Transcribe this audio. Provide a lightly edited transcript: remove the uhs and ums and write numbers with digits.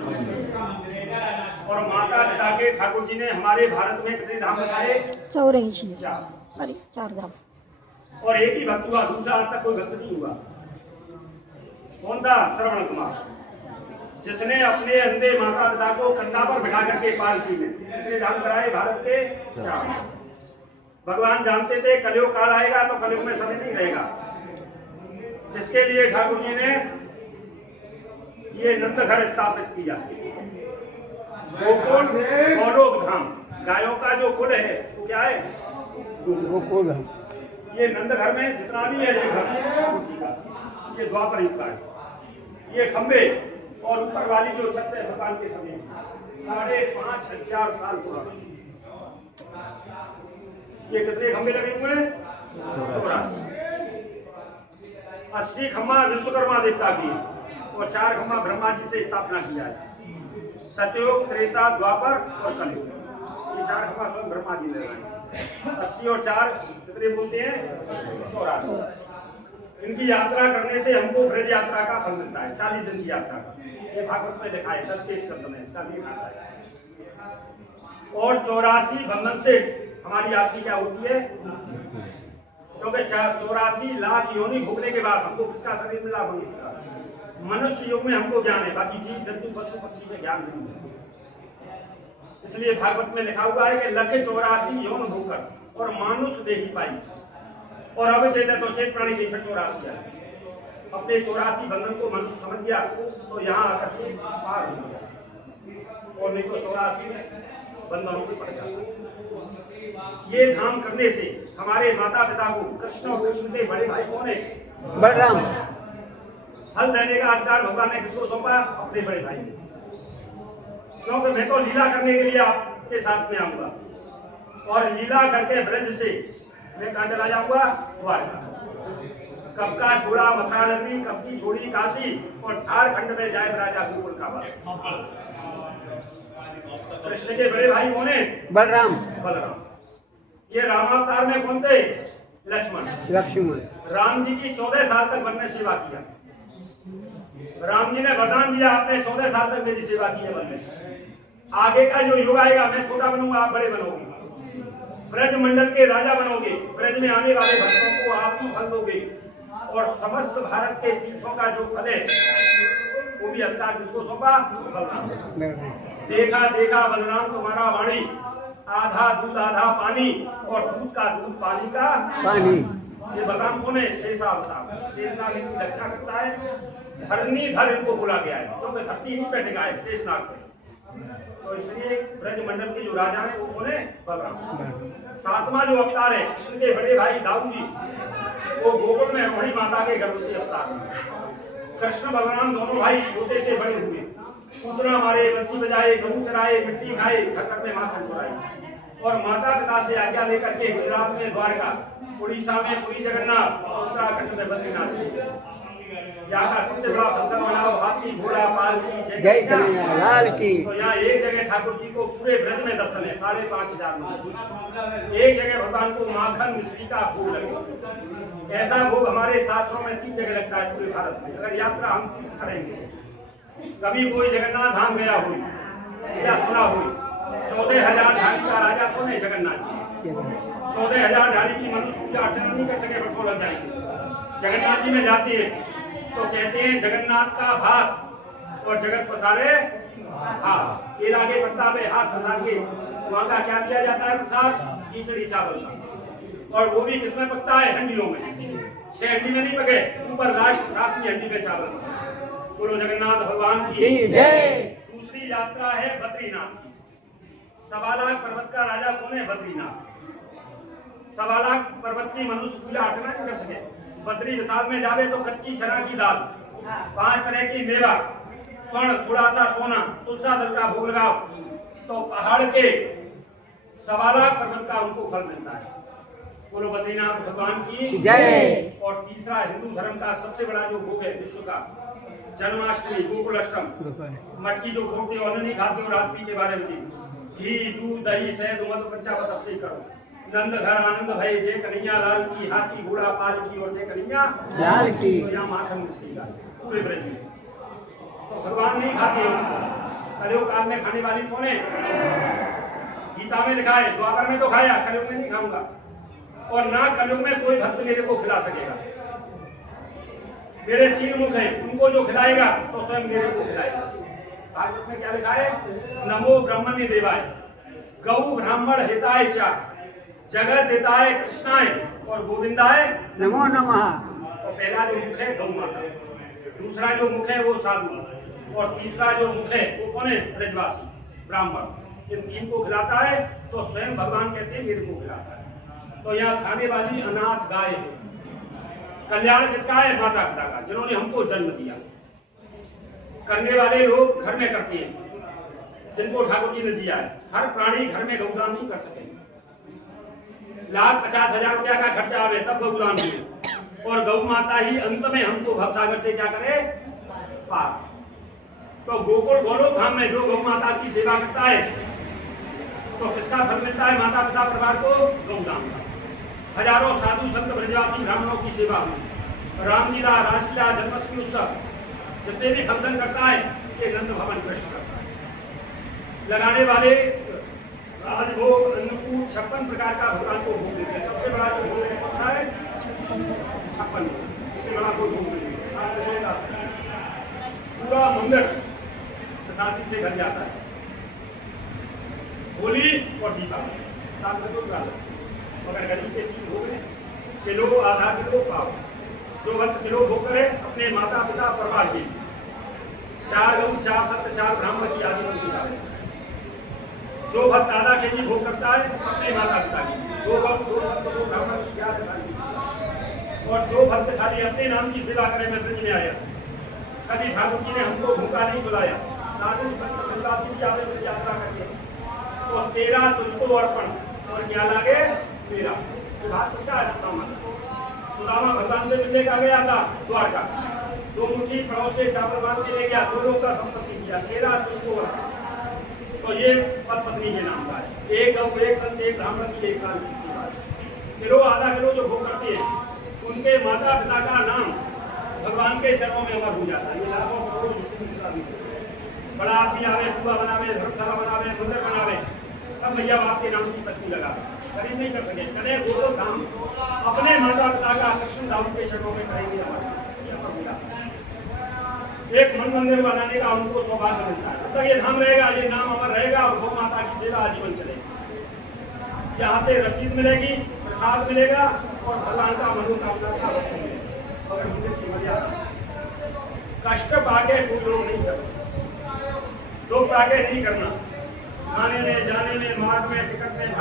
और माता पिता के ठाकुर जी ने हमारे भारत में कितने धाम बसाए? 84। अरे 4 धाम। और एक ही भक्त हुआ, दूसरा आज तक कोई भक्त नहीं हुआ। कौन था? श्रवण कुमार, जिसने अपने अंधे माता पिता को कंधा पर बिठा करके पालकी में कितने धाम कराए भारत के? 4। भगवान जानते थे कलयुग काल आएगा तो कलयुग में समय नहीं रहेगा, इसके लिए ठाकुर जी ने ये नंद घर स्थापित किया। गोकुल गौलोक धाम, गायों का जो कुल है वो क्या है? गोकुल धाम। ये नंद घर में जितना भी है ये घर, ये द्वापर युग का है। ये खंबे और ऊपर वाली जो छत है भगवान के समय 5,500 साल पुराना। ये कितने खंबे लगे हुए हैं? 84। 80 खंबा विश्वकर्मा देवता की और 4 खंबा ब्रह्मा जी से स्थापना किया है। सतयुग, त्रेता, द्वापर और कलयुग, ये 4 खंबा स्वयं ब्रह्मा जी ने लगाए। 80 और 4 कितने बोलते हैं? 84। इनकी यात्रा करने से हमको ब्रज यात्रा का फल मिलता है, 40 दिन की यात्रा का। ये भागवत में लिखा है 10 के स्कंद में, इसका भी आता है। और 84 बंधन से हमारी आपकी क्या होती है? क्योंकि 84 लाख योनि भोगने के बाद हमको किसका शरीर मिला? मनुष्य का। मनुष्य युग में हमको ज्ञान है, बाकी जीव जंतु पशु पक्षी में ज्ञान नहीं है। इसलिए भागवत में लिखा हुआ है कि 184 यौन भोकर और मानुष देही पाई, और अब चेत तो चेत प्राणी की 84 है। अपने 84 बंधन को मनुष्य समझ गया तो यहाँ आकर के पार हो गया, और नहीं तो 84 में बंधनों को पड़ जाता। ये धाम करने से हमारे माता पिता को कृष्ण और कृष्ण के बड़े भाई कौन है? बलराम। फल देने का अधिकार भगवान ने किसको सौंपा? अपने बड़े भाई को। क्योंकि मैं तो लीला करने के लिए आपके साथ में आऊंगा, और लीला करके ब्रज से मैं कहाँ चला जाऊंगा? द्वारका। कब का छोड़ा मथुरा नगरी, कब की छोड़ी काशी, और झारखंड में जाए राजा गोकुल का वास। कृष्ण के बड़े भाई कौन है? बलराम। बलराम। ये रामावतार में कौन थे? लक्ष्मण। राम जी की 14 साल तक वन में सेवा किया। राम जी ने वरदान दिया, आपने 14 साल तक मेरी सेवा की है वन में। आगे का जो युग आएगा मैं छोटा बनूंगा, आप बड़े बनोगे, ब्रज मंडल के राजा बनोगे, ब्रज में आने वाले भक्तों को आप ही फल दोगे, और समस्त भारत के तीर्थों का जो फल है वो भी अधिकार किसको सौंपा? बलराम। देखा देखा बलराम तुम्हारा वाणी, आधा दूध आधा पानी, और दूध का दूध पानी का पानी। ये बलराम कौन है? शेषावतार। शेषनाग इनकी रक्षा करता है। धरणीधर इनको बोला गया है क्योंकि धरती नहीं बैठेगा है शेषनाग पे, तो इसलिए ब्रज मंडल के जो राजा है वो कौन है? बलराम। 7वां जो अवतार है कृष्ण के बड़े भाई दाऊ जी, वो गोकुल में बड़ी माता के गर्भ से अवतार हुए। कृष्ण बलराम दोनों भाई छोटे से बड़े हुए, पूतना मारे, बंसी बजाए, गऊ चराए, मिट्टी खाए, घर में माखन चुराए, और माता पिता से आज्ञा लेकर के गुजरात में द्वारका, उड़ीसा में पुरी जगन्नाथ, उत्तराखंड में बद्रीनाथ। यहाँ का सबसे बड़ा फंक्शन बनाओ हाथी घोड़ा पालकी जय कन्हैया लाल की। तो यहाँ एक जगह ठाकुर जी को पूरे ब्रज में दर्शन है, 5,500 लोग। एक जगह भगवान को माखन मिश्री का भोग लगे। ऐसा भोग हमारे शास्त्रों में 3 जगह लगता है पूरे भारत में। अगर यात्रा हम तीर्थ करेंगे, कभी कोई जगन्नाथ धाम गया हो या सुना हो, 14,000 धाड़ी का राजा कौन है? जगन्नाथ जी। 14,000 धाड़ी की मनुष्य पूजा अर्चना नहीं कर सके, बरसों लग जाएंगे। जगन्नाथ जी में जाते हैं तो कहते हैं जगन्नाथ का भात और जगत पसारे हाथ। केला के पत्ता पे हाथ पसार के वहाँ का क्या दिया जाता है? प्रसाद, खिचड़ी चावल का। और वो भी किसमें पकता है? हंडियों में। 6 हंडी में नहीं पके, ऊपर लास्ट 7वीं हंडी में चावल। बोलो जगन्नाथ भगवान की जय। दूसरी यात्रा है बद्रीनाथ की। 1.25 लाख पर्वत का राजा कौन है? बद्रीनाथ। 1.25 लाख पर्वत की मनुष्य पूजा अर्चना नहीं कर सके। बद्री विशाल में जावे तो कच्ची चना की दाल, 5 तरह की मेवा, स्वर्ण, थोड़ा सा सोना, तुलसा दल का भोग लगाओ, तो पहाड़ के 1.25 लाख पर्वत का उनको फल मिलता है। बोलो बद्रीनाथ भगवान की जय। और तीसरा हिंदू धर्म का सबसे बड़ा जो भोग है विश्व का, जन्माष्टमी, गोकुल अष्टम। मटकी जो फोड़ते हो, अन्न नहीं खाते हो रात्रि के 12 बजे, घी दूध दही शहद मधु पंचामृत अब से करो। नंद घर आनंद भय जय कन्हैया लाल की, हाथी घोड़ा पाल की, और जय कन्हैया लाल की। तो यहाँ माखन मिश्री का पूरे ब्रज में, तो भगवान नहीं खाते उसको। कलयुग काल में खाने वाली कौन है? गीता में लिखा है, द्वापर में तो खाया, कलयुग में नहीं खाऊंगा। और ना कलयुग में कोई भक्त मेरे को खिला सकेगा। मेरे 3 मुख हैं, उनको जो खिलाएगा तो स्वयं मेरे को खिलाएगा। भागवत में क्या लिखा है? नमो ब्रह्मणे देवाय गौ ब्राह्मण हिताय च जगत हिताय कृष्णाय और गोविंदाय नमो नमः। तो पहला जो मुख है गौ माता, दूसरा जो मुख है वो साधु, और तीसरा जो मुख है वो कौन है? ब्रजवासी ब्राह्मण। इन 3 को खिलाता है तो स्वयं भगवान कहते हैं मेरे को खिलाता है। तो यहाँ खाने वाली अनाथ गाय है। कल्याण किसका है? माता पिता का, जिन्होंने हमको जन्म दिया। करने वाले लोग घर में करते हैं, जिनको ठाकुर जी ने दिया है। हर प्राणी घर में गौदान नहीं कर सकेंगे। 1,50,000 रुपया का खर्चा आवे तब गौदान दिए, और गौ माता ही अंत में हमको भवसागर से क्या करे? पार। तो गोकुल गोलोक धाम में जो गौ माता की सेवा करता है तो किसका फल मिलता है? माता पिता परिवार को गौदान का। हजारों साधु संत ब्रजवासी ब्राह्मणों की सेवा हुई। रामलीला, रासलीला, जन्माष्टमी उत्सव जितने भी फंक्शन करता है ये नंद भवन कृष्ण करता है। लगाने वाले राजभोग, अन्नकूट 56 प्रकार का भगवान को भोग देते हैं। सबसे बड़ा जो भोग है कौन सा है? 56। इससे बड़ा कोई भोग नहीं है। पूरा मंदिर प्रसाद से भर जाता है। होली और दीपावली साथ में 2 गाल। मगर गरीब के 3 भोग हैं, किलो, आधा किलो, पाव। जो भक्त किलो भोग करे अपने माता पिता परिवार के लिए, 4 गऊ, 4 सत्य, 4 ब्राह्मण की आदि को स्वीकार। जो भक्त आधा केजी भोग करता है अपने माता पिता की, 2 गऊ, 2 सत्य, 2 ब्राह्मण की 11 साल की। और जो भक्त खाली अपने नाम की सेवा करे, मैं ब्रज में आया, कभी ठाकुर जी ने हमको भूखा नहीं सुलाया। साधु संत ब्रजवासी की आवे यात्रा करके तो तेरा तुझको अर्पण, और क्या लागे? मेरा। बात किसका है? सुदामा भगवान से मिलने का गया था द्वारका, 2 मुट्ठी पड़ोस से चावल बांध के ले गया, 2 लोग का संपत्ति किया, तेरा तुझको अर्पण। तो ये पद पत्नी के नाम का है। 1 गौ, 1 संत, 1 ब्राह्मण की 1 साल की सेवा। किलो, आधा किलो जो भोग करते हैं उनके माता पिता का नाम भगवान के चरणों में अमर हो जाता है। ये लाखों करोड़ बड़ा आदमी आवे, कुआ बनावे, धर्मशाला बनावे, मंदिर बनावे, तब भैया बाप के नाम की पत्नी लगा। गरीब नहीं कर सके। चले वो काम अपने माता पिता का कृष्ण दाम के चरणों में करेंगे। एक मन मंदिर बनाने का उनको सौभाग्य मिलता है। तब तक ये धाम रहेगा, ये नाम अमर रहेगा, और गौ माता की सेवा आजीवन चलेगी। यहाँ से रसीद मिलेगी, प्रसाद मिलेगा, और भगवान का मनोकामना का अवसर मिलेगा। और मंदिर की मर्यादा कष्ट पाके कोई लोग नहीं करते, दुख पाके नहीं करना। आने में, जाने में, मार्ग में, टिकट में